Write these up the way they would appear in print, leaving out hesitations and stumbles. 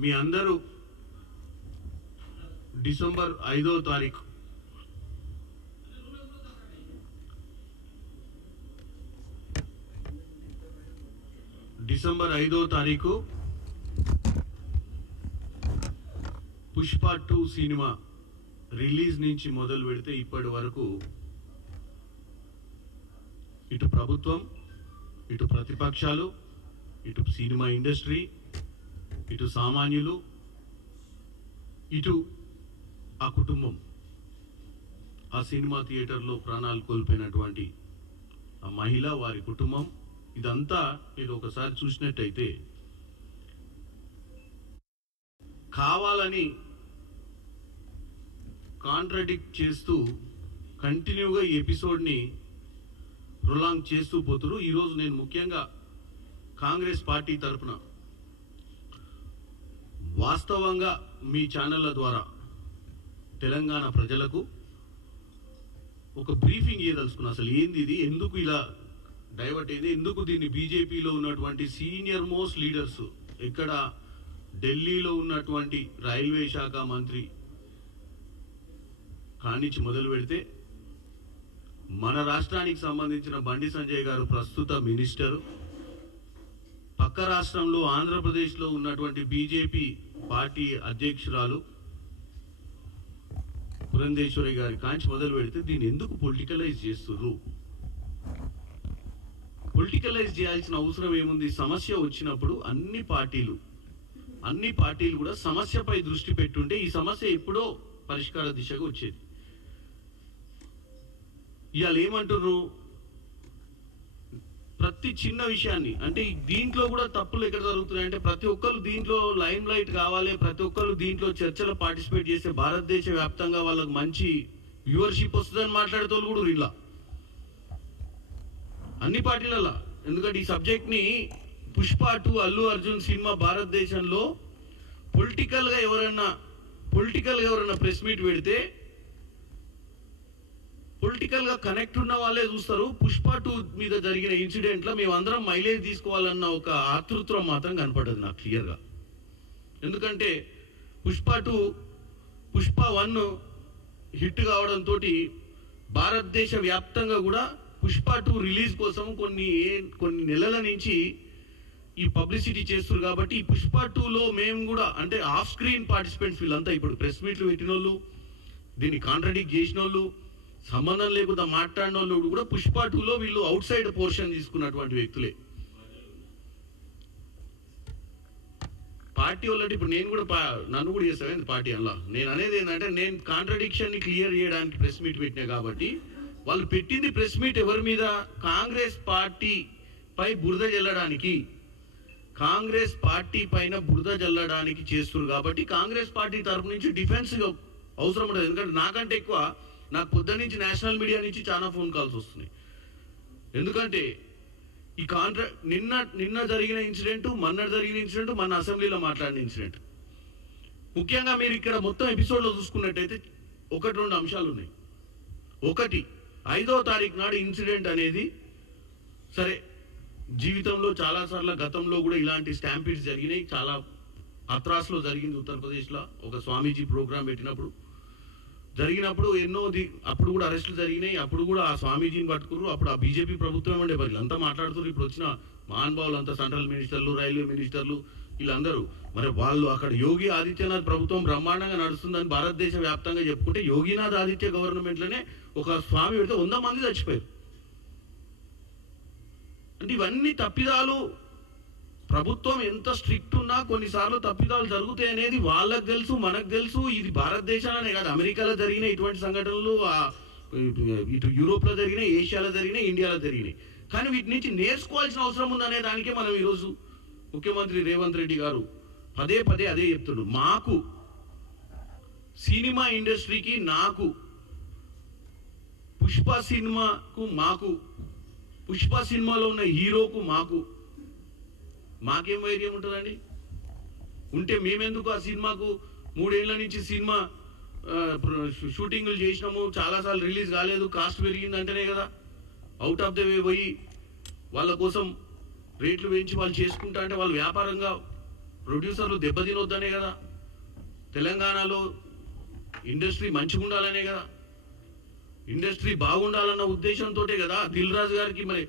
మీ అందరూ డిసెంబర్ 5వ తారీఖు పుష్ప 2 సినిమా రిలీజ్ నుంచి మొదలు పెడితే ఇప్పటి వరకు ఇటు ప్రభుత్వం, ఇటు ప్రతిపక్షాలు, ఇటు సినిమా ఇండస్ట్రీ, ఇటు సామాన్యులు, ఇటు ఆ కుటుంబం, ఆ సినిమా థియేటర్లో ప్రాణాలు కోల్పోయినటువంటి ఆ మహిళ, వారి కుటుంబం, ఇదంతా మీరు ఒకసారి చూసినట్టయితే కావాలని కాంట్రాడిక్ట్ చేస్తూ కంటిన్యూగా ఈ ఎపిసోడ్ని ప్రొలాంగ్ చేస్తూ పోతురు. ఈరోజు నేను ముఖ్యంగా కాంగ్రెస్ పార్టీ తరఫున వాస్తవంగా మీ ఛానళ్ళ ద్వారా తెలంగాణ ప్రజలకు ఒక బ్రీఫింగ్ ఇవ్వదలుచుకున్నా. అసలు ఏంది ఇది, ఎందుకు ఇలా డైవర్ట్ అయింది, ఎందుకు దీన్ని బీజేపీలో ఉన్నటువంటి సీనియర్ మోస్ట్ లీడర్స్, ఇక్కడ ఢిల్లీలో ఉన్నటువంటి రైల్వే శాఖ మంత్రి కానించి మొదలు పెడితే మన రాష్ట్రానికి సంబంధించిన బండి సంజయ్ గారు ప్రస్తుత మినిస్టరు, పక్క రాష్ట్రంలో ఆంధ్రప్రదేశ్లో ఉన్నటువంటి బీజేపీ పార్టీ అధ్యక్షురాలు పురంధేశ్వరి గారి కాంచి మొదలు పెడితే దీన్ని ఎందుకు పొలిటికలైజ్ చేస్తుర్రు? పొలిటికలైజ్ చేయాల్సిన అవసరం ఏముంది? సమస్య వచ్చినప్పుడు అన్ని పార్టీలు కూడా సమస్యపై దృష్టి పెట్టుంటే ఈ సమస్య ఎప్పుడో పరిష్కార దిశగా వచ్చేది. ఇవాళ ఏమంటున్నారు? ప్రతి చిన్న విషయాన్ని, అంటే దీంట్లో కూడా తప్పులు ఎక్కడ జరుగుతున్నాయంటే ప్రతి ఒక్కరు దీంట్లో లైమ్ లైట్ కావాలి, ప్రతి ఒక్కరు దీంట్లో చర్చలో పార్టిసిపేట్ చేస్తే భారతదేశ వ్యాప్తంగా వాళ్ళకి మంచి వ్యూవర్షిప్ వస్తుందని మాట్లాడేతో కూడా ఇలా అన్ని పార్టీలలో. ఎందుకంటే ఈ సబ్జెక్ట్ ని పుష్ప 2 అల్లు అర్జున్ సినిమా భారతదేశంలో పొలిటికల్ గా ఎవరన్నా ప్రెస్ మీట్ పెడితే పొలిటికల్ గా కనెక్ట్ ఉన్న వాళ్ళే చూస్తారు. పుష్ప 2 మీద జరిగిన ఇన్సిడెంట్ లో మేమందరం మైలేజ్ తీసుకోవాలన్న ఒక ఆతృత్వం మాత్రం కనపడదు నాకు క్లియర్ గా. ఎందుకంటే పుష్ప 1 హిట్ కావడంతో భారతదేశ వ్యాప్తంగా కూడా పుష్ప 2 రిలీజ్ కోసం కొన్ని నెలల నుంచి ఈ పబ్లిసిటీ చేస్తున్నారు. కాబట్టి ఈ పుష్ప 2లో మేము కూడా, అంటే ఆఫ్ స్క్రీన్ పార్టిసిపెంట్స్ వీళ్ళంతా, ఇప్పుడు ప్రెస్ మీట్లు పెట్టిన వాళ్ళు, దీన్ని కాంట్రాడిక్ట్ చేసిన వాళ్ళు, సంబంధం లేకుండా మాట్లాడిన వాళ్ళు కూడా పుష్ప 2లో వీళ్ళు అవుట్ సైడ్ పోర్షన్ తీసుకున్నటువంటి వ్యక్తులే. పార్టీ వాళ్ళంటే ఇప్పుడు నేను కూడా నన్ను కూడా చేస్తాను పార్టీ అలా. నేను అనేది ఏంటంటే నేను కాంట్రాడిక్షన్ ని క్లియర్ చేయడానికి ప్రెస్ మీట్ పెట్టినా కాబట్టి వాళ్ళు పెట్టింది ప్రెస్ మీట్ ఎవరి మీద? కాంగ్రెస్ పార్టీ పై బురద జల్లడానికి, కాంగ్రెస్ పార్టీ పైన బురద జల్లడానికి చేస్తున్నారు. కాబట్టి కాంగ్రెస్ పార్టీ తరఫు నుంచి డిఫెన్స్ అవసరం ఉండదు. ఎందుకంటే నాకంటే ఎక్కువ నాకు పొద్దు నుంచి నేషనల్ మీడియా నుంచి చాలా ఫోన్ కాల్స్ వస్తున్నాయి. ఎందుకంటే ఈ నిన్న జరిగిన ఇన్సిడెంట్, మొన్న జరిగిన ఇన్సిడెంట్, మన అసెంబ్లీలో మాట్లాడిన ఇన్సిడెంట్, ముఖ్యంగా మీరు ఇక్కడ మొత్తం ఎపిసోడ్లో చూసుకున్నట్టయితే 1-2 అంశాలు ఉన్నాయి. ఒకటి, 5వ తారీఖు నాడు ఇన్సిడెంట్ అనేది, సరే జీవితంలో చాలాసార్లు గతంలో కూడా ఇలాంటి స్టాంపీడ్స్ జరిగినాయి. చాలా అత్రాస్లో జరిగింది ఉత్తరప్రదేశ్లో. ఒక స్వామీజీ ప్రోగ్రాం జరిగినప్పుడు ఎన్నో అప్పుడు కూడా అరెస్టులు జరిగినాయి. అప్పుడు కూడా ఆ స్వామీజీని పట్టుకున్నారు. అప్పుడు ఆ బీజేపీ ప్రభుత్వం ఉండే వీళ్ళంతా మాట్లాడుతున్నారు. ఇప్పుడు వచ్చిన మహానుభావులు అంతా సెంట్రల్ మినిస్టర్లు, రైల్వే మినిస్టర్లు, వీళ్ళందరూ మరి వాళ్ళు అక్కడ యోగి ఆదిత్యనాథ్ ప్రభుత్వం బ్రహ్మాండంగా నడుస్తుందని భారతదేశ వ్యాప్తంగా చెప్పుకుంటే యోగినాథ్ ఆదిత్య గవర్నమెంట్లోనే ఒక స్వామి పెడితే 100 మంది చచ్చిపోయారు. అంటే ఇవన్నీ తప్పిదాలు. ప్రభుత్వం ఎంత స్ట్రిక్ట్ ఉన్నా కొన్నిసార్లు తప్పిదాలు జరుగుతాయి అనేది వాళ్ళకు తెలుసు, మనకు తెలుసు. ఇది భారతదేశాలనే కాదు, అమెరికాలో జరిగిన ఇటువంటి సంఘటనలు, ఇటు యూరోప్లో జరిగినాయి, ఏషియాలో జరిగినాయి, ఇండియాలో జరిగినాయి. కానీ వీటి నుంచి నేర్చుకోవాల్సిన అవసరం ఉందనే దానికే మనం ఈరోజు ముఖ్యమంత్రి రేవంత్ రెడ్డి గారు పదే అదే చెప్తున్నారు. మాకు సినిమా ఇండస్ట్రీకి, నాకు పుష్ప సినిమాలో ఉన్న హీరోకు మాకేం వైర్యం ఉంటుందండి? ఉంటే మేమెందుకు ఆ సినిమాకు 3 ఏళ్ల నుంచి సినిమా షూటింగ్లు చేసినాము, చాలాసార్లు రిలీజ్ కాలేదు, కాస్ట్ పెరిగిందంటేనే కదా అవుట్ ఆఫ్ ద వే పోయి వాళ్ళ కోసం రేట్లు పెంచి వాళ్ళు చేసుకుంటా అంటే వాళ్ళు వ్యాపారంగా ప్రొడ్యూసర్లు దెబ్బతినొద్దనే కదా, తెలంగాణలో ఇండస్ట్రీ మంచిగా ఉండాలనే కదా, ఇండస్ట్రీ బాగుండాలన్న ఉద్దేశంతో కదా దిల్ రాజు గారికి. మరి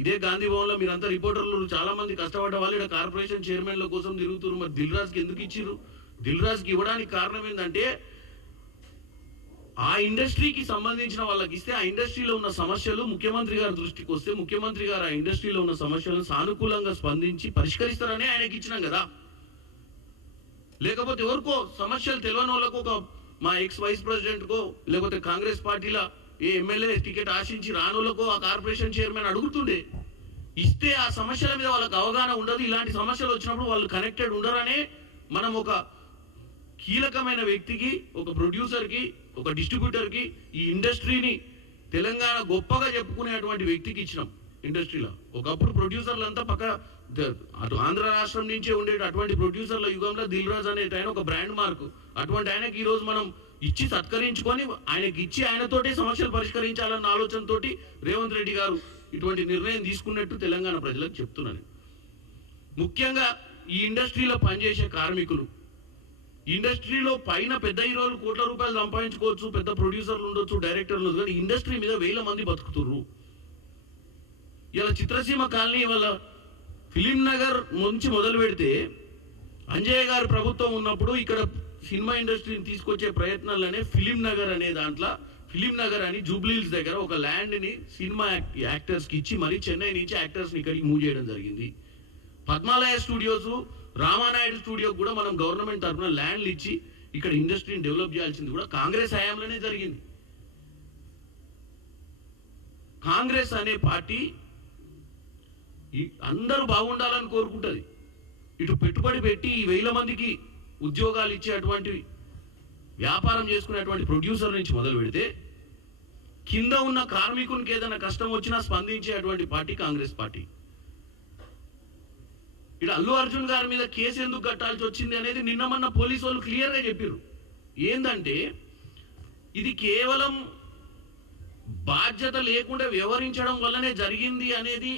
ఇదే గాంధీ భవన్లో మీరంతా రిపోర్టర్లు చాలా మంది కష్టపడ్డ వాళ్ళు ఇక్కడ కార్పొరేషన్ చైర్మన్ల కోసం తిరుగుతున్నారు. మరి దిల్ రాజుకి ఎందుకు ఇచ్చిర్రు? దిల్ రాజుకి ఇవ్వడానికి కారణం ఏంటంటే ఆ ఇండస్ట్రీకి సంబంధించిన వాళ్ళకి ఇస్తే ఆ ఇండస్ట్రీలో ఉన్న సమస్యలు ముఖ్యమంత్రి గారి దృష్టికి వస్తే ముఖ్యమంత్రి గారు ఆ ఇండస్ట్రీలో ఉన్న సమస్యలను సానుకూలంగా స్పందించి పరిష్కరిస్తారని ఆయనకి ఇచ్చినాం కదా. లేకపోతే ఎవరికో సమస్యలు తెలియని వాళ్ళకు, ఒక మా ఎక్స్ వైస్ ప్రెసిడెంట్కో లేకపోతే కాంగ్రెస్ పార్టీలో ఏ ఎమ్మెల్యే టికెట్ ఆశించి రానులకో ఆ కార్పొరేషన్ చైర్మన్ అడుగుతుండే. ఇస్తే ఆ సమస్యల మీద వాళ్ళకి అవగాహన ఉండదు. ఇలాంటి సమస్యలు వచ్చినప్పుడు వాళ్ళు కనెక్టెడ్ ఉండరనే మనం ఒక కీలకమైన వ్యక్తికి, ఒక ప్రొడ్యూసర్కి, ఒక డిస్ట్రిబ్యూటర్కి ఈ ఇండస్ట్రీని తెలంగాణ గొప్పగా చెప్పుకునేటువంటి వ్యక్తికి ఇచ్చినాం. ఇండస్ట్రీలో ఒకప్పుడు ప్రొడ్యూసర్లంతా అటు ఆంధ్ర రాష్ట్రం నుంచే ఉండేది. అటువంటి ప్రొడ్యూసర్ల యుగంలో దిల్ రాజు అనే ఆయన ఒక బ్రాండ్ మార్క్. అటువంటి ఆయనకి ఈరోజు మనం ఇచ్చి సత్కరించుకొని ఆయనకి ఇచ్చి ఆయనతోటే సమస్యలు పరిష్కరించాలన్న ఆలోచనతోటి రేవంత్ రెడ్డి గారు ఇటువంటి నిర్ణయం తీసుకున్నట్టు తెలంగాణ ప్రజలకు చెప్తున్నాను. ముఖ్యంగా ఈ ఇండస్ట్రీలో పనిచేసే కార్మికులు, ఇండస్ట్రీలో పైన పెద్ద హీరోలు కోట్ల రూపాయలు సంపాదించుకోవచ్చు, పెద్ద ప్రొడ్యూసర్లు ఉండొచ్చు, డైరెక్టర్లు, కానీ ఇండస్ట్రీ మీద వేల మంది బతుకుతుర్రు. ఇలా చిత్రసీమ కాలనీ వాళ్ళ ఫిలిం నగర్ నుంచి మొదలు పెడితే అంజయ్య గారు ప్రభుత్వం ఉన్నప్పుడు ఇక్కడ సినిమా ఇండస్ట్రీని తీసుకొచ్చే ప్రయత్నాలనే ఫిలిం నగర్ అనే దాంట్లో, ఫిలిం నగర్ అని జూబ్లీహిల్స్ దగ్గర ఒక ల్యాండ్ని సినిమా యాక్టర్స్కి ఇచ్చి మరి చెన్నై నుంచి యాక్టర్స్ని ఇక్కడికి మూవ్ చేయడం జరిగింది. పద్మాలయ స్టూడియోస్, రామానాయుడు స్టూడియో కూడా మనం గవర్నమెంట్ తరఫున ల్యాండ్లు ఇచ్చి ఇక్కడ ఇండస్ట్రీని డెవలప్ చేయాల్సింది కూడా కాంగ్రెస్ హయాంలోనే జరిగింది. కాంగ్రెస్ అనే పార్టీ అందరూ బాగుండాలని కోరుకుంటుంది. ఇటు పెట్టుబడి పెట్టి ఈ వేల మందికి ఉద్యోగాలు ఇచ్చేటువంటి వ్యాపారం చేసుకునేటువంటి ప్రొడ్యూసర్ నుంచి మొదలు పెడితే కింద ఉన్న కార్మికునికి ఏదైనా కష్టం వచ్చినా స్పందించేటువంటి పార్టీ కాంగ్రెస్ పార్టీ. ఇక్కడ అల్లు అర్జున్ గారి మీద కేసు ఎందుకు కట్టాల్సి వచ్చింది అనేది నిన్న మొన్న పోలీసు వాళ్ళు క్లియర్గా చెప్పారు. ఏంటంటే ఇది కేవలం బాధ్యత లేకుండా వ్యవహరించడం వల్లనే జరిగింది అనేది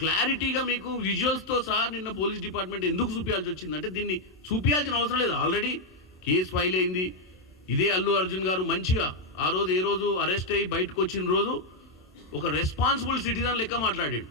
క్లారిటీగా మీకు విజువల్స్తో సహా నిన్న పోలీస్ డిపార్ట్మెంట్ ఎందుకు చూపించాల్సి వచ్చిందంటే దీన్ని చూపించాల్సిన అవసరం లేదు. ఆల్రెడీ కేసు ఫైల్ అయింది. ఇదే అల్లు అర్జున్ గారు మంచిగా ఆ రోజు ఏ రోజు అరెస్ట్ అయ్యి బయటకు వచ్చిన రోజు ఒక రెస్పాన్సిబుల్ సిటిజన్ లెక్క మాట్లాడాడు.